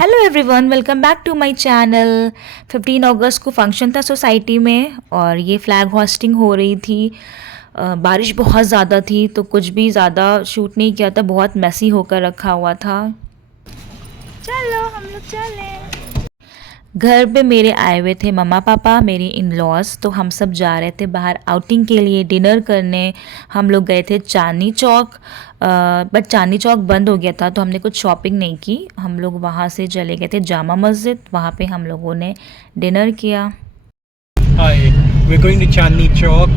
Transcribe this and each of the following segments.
Hello everyone, welcome back to my channel. 15 अगस्त को function था सोसाइटी में और ये फ्लैग होस्टिंग हो रही थी। बारिश बहुत ज़्यादा थी तो कुछ भी ज़्यादा शूट नहीं किया था, बहुत मैसी होकर रखा हुआ था। चलो हम लोग चलें। घर पे मेरे आए हुए थे मम्मा पापा, मेरे इन लॉज, तो हम सब जा रहे थे बाहर आउटिंग के लिए, डिनर करने। हम लोग गए थे चांदनी चौक, बट चांदनी चौक बंद हो गया था तो हमने कुछ शॉपिंग नहीं की। हम लोग वहाँ से चले गए थे जामा मस्जिद, वहाँ पे हम लोगों ने डिनर किया। Hi, we're going to Chandni Chowk.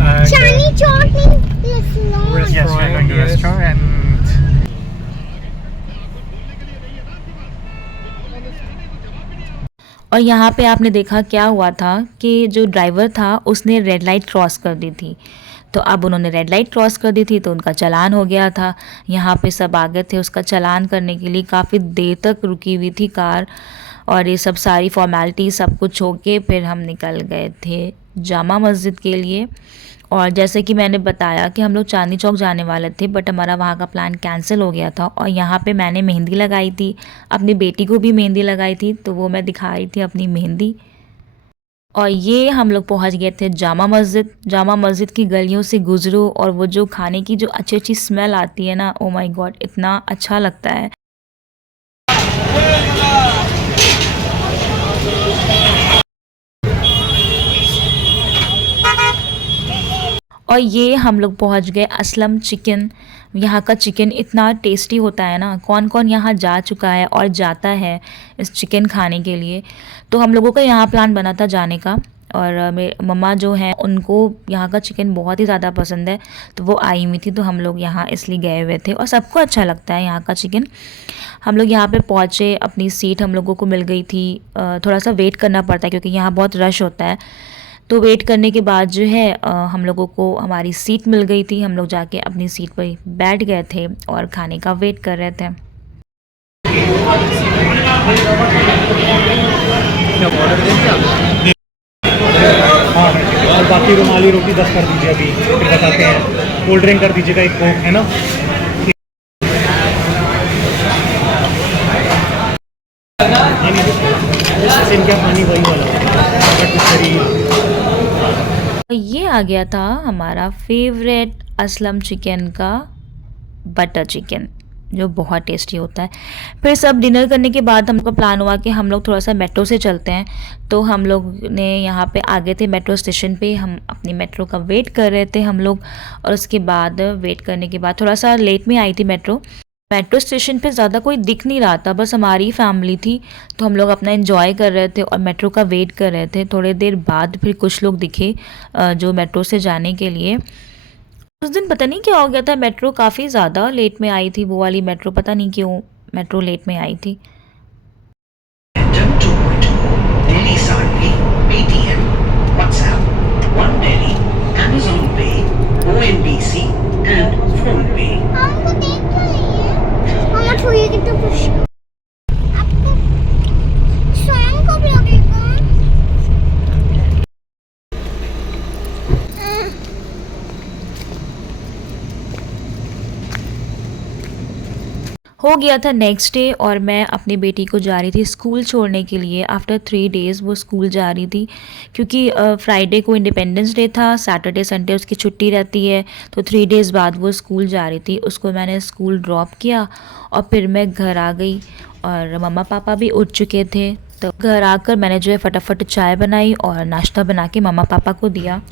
And, Chinese chocolate restaurant. Yes, we're going to restaurant. और यहाँ पे आपने देखा क्या हुआ था कि जो ड्राइवर था उसने रेड लाइट क्रॉस कर दी थी। तो अब उन्होंने रेड लाइट क्रॉस कर दी थी तो उनका चालान हो गया था। यहाँ पे सब आ गए थे उसका चालान करने के लिए। काफ़ी देर तक रुकी हुई थी कार और ये सब सारी फॉर्मेलिटी सब कुछ हो के फिर हम निकल गए थे जामा मस्जिद के लिए। और जैसे कि मैंने बताया कि हम लोग चांदनी चौक जाने वाले थे बट हमारा वहाँ का प्लान कैंसिल हो गया था। और यहाँ पे मैंने मेहंदी लगाई थी, अपनी बेटी को भी मेहंदी लगाई थी, तो वो मैं दिखा रही थी अपनी मेहंदी। और ये हम लोग पहुँच गए थे जामा मस्जिद। जामा मस्जिद की गलियों से गुजरो और वो जो खाने की जो अच्छी अच्छी स्मेल आती है ना, ओ माय गॉड, इतना अच्छा लगता है। और ये हम लोग पहुंच गए असलम चिकन। यहाँ का चिकन इतना टेस्टी होता है ना, कौन कौन यहाँ जा चुका है और जाता है इस चिकन खाने के लिए। तो हम लोगों का यहाँ प्लान बना था जाने का और मेरे मम्मा जो हैं उनको यहाँ का चिकन बहुत ही ज़्यादा पसंद है तो वो आई हुई थी, तो हम लोग यहाँ इसलिए गए हुए थे और सबको अच्छा लगता है यहाँ का चिकन। हम लोग यहाँ पे पहुँचे, अपनी सीट हम लोगों को मिल गई थी। थोड़ा सा वेट करना पड़ता है क्योंकि यहाँ बहुत रश होता है। तो वेट करने के बाद जो है हम लोगों को हमारी सीट मिल गई थी। हम लोग जाके अपनी सीट पर बैठ गए थे और खाने का वेट कर रहे थे। हाँ, और बाकी रुमाली रोटी 10 कर दीजिए अभी, फिर बताते हैं। कोल्ड ड्रिंक कर दीजिएगा एक कोक, है ना। इनका पानी वही वाला और ये आ गया था हमारा फेवरेट असलम चिकन का बटर चिकन, जो बहुत टेस्टी होता है। फिर सब डिनर करने के बाद हम लोग का प्लान हुआ कि हम लोग थोड़ा सा मेट्रो से चलते हैं। तो हम लोग ने यहाँ पे आ गए थे मेट्रो स्टेशन पे, हम अपनी मेट्रो का वेट कर रहे थे हम लोग। और उसके बाद वेट करने के बाद थोड़ा सा लेट में आई थी मेट्रो। मेट्रो स्टेशन पे ज़्यादा कोई दिख नहीं रहा था, बस हमारी फैमिली थी, तो हम लोग अपना एंजॉय कर रहे थे और मेट्रो का वेट कर रहे थे। थोड़ी देर बाद फिर कुछ लोग दिखे जो मेट्रो से जाने के लिए। उस दिन पता नहीं क्या हो गया था, मेट्रो काफ़ी ज़्यादा लेट में आई थी, वो वाली मेट्रो, पता नहीं क्यों मेट्रो लेट में आई थी। Daily Saartli, Paytm, WhatsApp, One Delhi, Amazon Pay, ONDC, and PhonePe. हमको देख तो नहीं है। मामा छुए कितना खुश है। आपको सॉन्ग कब लगेगा? हो गया था नेक्स्ट डे और मैं अपनी बेटी को जा रही थी स्कूल छोड़ने के लिए। आफ्टर 3 डेज़ वो स्कूल जा रही थी क्योंकि फ्राइडे को इंडिपेंडेंस डे था, सैटरडे संडे उसकी छुट्टी रहती है, तो 3 डेज़ बाद वो स्कूल जा रही थी। उसको मैंने स्कूल ड्रॉप किया और फिर मैं घर आ गई और मम्मा पापा भी उठ चुके थे। तो घर आकर मैंने जो है फटाफट चाय बनाई और नाश्ता बना के मम्मा पापा को दिया।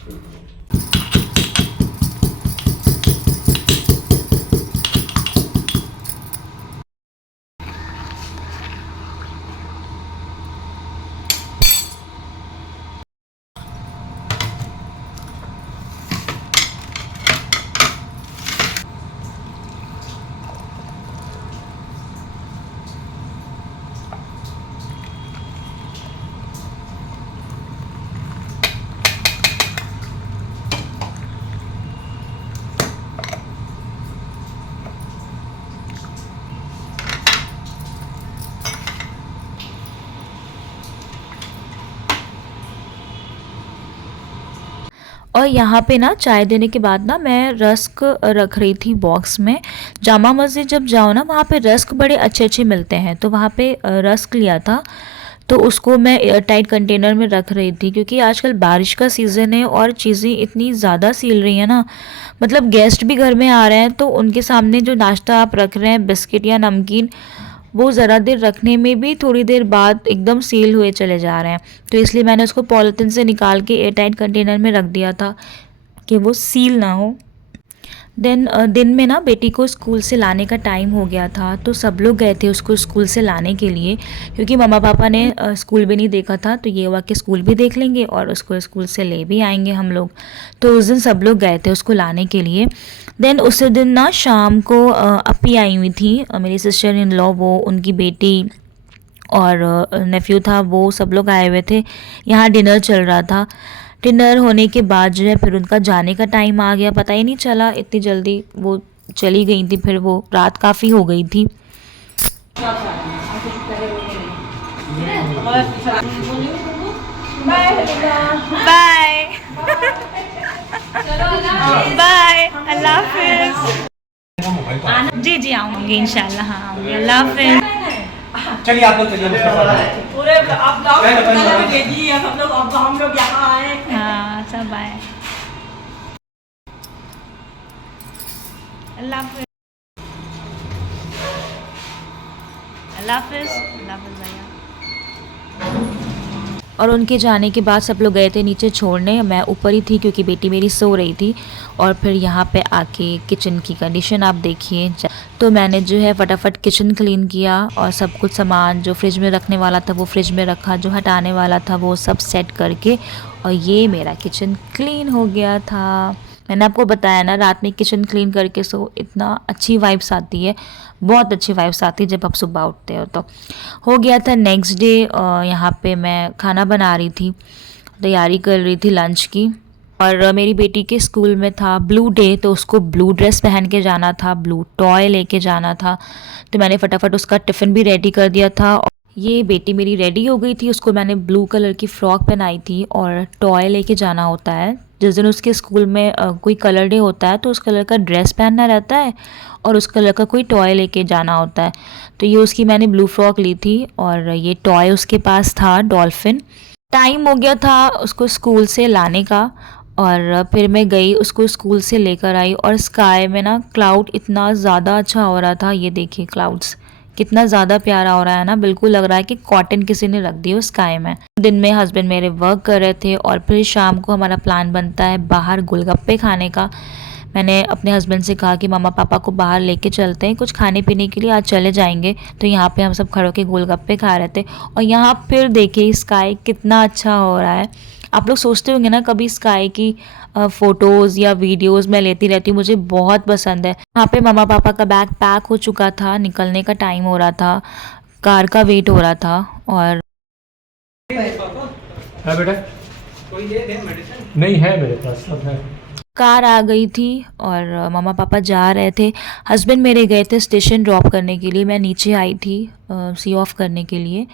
और यहाँ पे ना चाय देने के बाद ना मैं रस्क रख रही थी बॉक्स में। जामा मस्जिद जब जाओ ना वहाँ पे रस्क बड़े अच्छे अच्छे मिलते हैं, तो वहाँ पे रस्क लिया था, तो उसको मैं एयर टाइट कंटेनर में रख रही थी, क्योंकि आजकल बारिश का सीज़न है और चीज़ें इतनी ज़्यादा सील रही हैं ना, मतलब गेस्ट भी घर में आ रहे हैं तो उनके सामने जो नाश्ता आप रख रहे हैं बिस्किट या नमकीन, वो ज़रा देर रखने में भी थोड़ी देर बाद एकदम सील हुए चले जा रहे हैं। तो इसलिए मैंने उसको पॉलीथिन से निकाल के एयर टाइट कंटेनर में रख दिया था कि वो सील ना हो। देन दिन में ना बेटी को स्कूल से लाने का टाइम हो गया था, तो सब लोग गए थे उसको स्कूल से लाने के लिए, क्योंकि मम्मा पापा ने स्कूल भी नहीं देखा था, तो ये हुआ कि स्कूल भी देख लेंगे और उसको स्कूल से ले भी आएंगे हम लोग। तो उस दिन सब लोग गए थे उसको लाने के लिए। देन उसी दिन ना शाम को अपी आई हुई थी, मेरी सिस्टर इन लॉ, वो उनकी बेटी और नेफ्यू था, वो सब लोग आए हुए थे। यहाँ डिनर चल रहा था। डिनर होने के बाद जो है फिर उनका जाने का टाइम आ गया, पता ही नहीं चला इतनी जल्दी वो चली गई थी, फिर वो रात काफ़ी हो गई थी। बाय बाय, अल्लाह हाफिज़। जी जी आऊँगी इंशाल्लाह, हाँ आऊँगी, अल्लाह हाफिज़। चलिए आप लोग चलिए मुझके साथ। पूरे आप लोग भेजिए, हम लोग यहाँ आए। हाँ सब आए, अल्लाह हाफिज़, अल्लाह हाफिज़, अल्लाह हाफिज़ भैया। और उनके जाने के बाद सब लोग गए थे नीचे छोड़ने, मैं ऊपर ही थी क्योंकि बेटी मेरी सो रही थी। और फिर यहाँ पे आके किचन की कंडीशन आप देखिए। तो मैंने जो है फटाफट किचन क्लीन किया और सब कुछ सामान जो फ्रिज में रखने वाला था वो फ्रिज में रखा, जो हटाने वाला था वो सब सेट करके, और ये मेरा किचन क्लीन हो गया था। मैंने आपको बताया ना, रात में किचन क्लीन करके सो इतना अच्छी वाइब्स आती है, बहुत अच्छी वाइब्स आती है जब आप सुबह उठते हो। तो हो गया था नेक्स्ट डे। यहाँ पे मैं खाना बना रही थी, तैयारी कर रही थी लंच की। और मेरी बेटी के स्कूल में था ब्लू डे, तो उसको ब्लू ड्रेस पहन के जाना था, ब्लू टॉय लेके जाना था, तो मैंने फटाफट उसका टिफ़िन भी रेडी कर दिया था। ये बेटी मेरी रेडी हो गई थी, उसको मैंने ब्लू कलर की फ़्रॉक पहनाई थी और टॉय लेके जाना होता है। जिस दिन उसके स्कूल में कोई कलर डे होता है तो उस कलर का ड्रेस पहनना रहता है और उस कलर का कोई टॉय लेके जाना होता है। तो ये उसकी मैंने ब्लू फ्रॉक ली थी और ये टॉय उसके पास था डॉल्फिन। टाइम हो गया था उसको स्कूल से लाने का और फिर मैं गई उसको स्कूल से लेकर आई। और स्काई में ना क्लाउड इतना ज़्यादा अच्छा हो रहा था, ये देखिए क्लाउड्स कितना ज़्यादा प्यारा हो रहा है ना, बिल्कुल लग रहा है कि कॉटन किसी ने रख दी हो स्काई में। दिन में हस्बैंड मेरे वर्क कर रहे थे और फिर शाम को हमारा प्लान बनता है बाहर गोलगप्पे खाने का। मैंने अपने हस्बैंड से कहा कि मामा पापा को बाहर लेके चलते हैं कुछ खाने पीने के लिए, आज चले जाएंगे। तो यहाँ पे हम सब खड़े होकर गोलगप्पे खा रहे थे और यहाँ फिर देखिए स्काई कितना अच्छा हो रहा है। आप लोग सोचते होंगे ना कभी स्काई की फ़ोटोज़ या वीडियोज़ मैं लेती रहती हूँ, मुझे बहुत पसंद है। यहाँ पे मामा पापा का बैग पैक हो चुका था, निकलने का टाइम हो रहा था, कार का वेट हो रहा था। और है बेटा नहीं है मेरे पास, सब है। कार आ गई थी और मामा पापा जा रहे थे। हस्बैंड मेरे गए थे स्टेशन ड्रॉप करने के लिए, मैं नीचे आई थी सी ऑफ करने के लिए।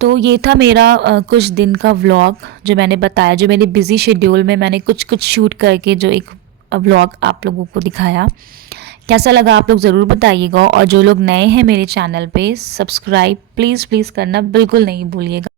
तो ये था मेरा कुछ दिन का व्लॉग जो मैंने बताया, जो मेरे बिज़ी शेड्यूल में मैंने कुछ शूट करके जो एक व्लॉग आप लोगों को दिखाया। कैसा लगा आप लोग ज़रूर बताइएगा। और जो लोग नए हैं मेरे चैनल पे, सब्सक्राइब प्लीज़ करना बिल्कुल नहीं भूलिएगा।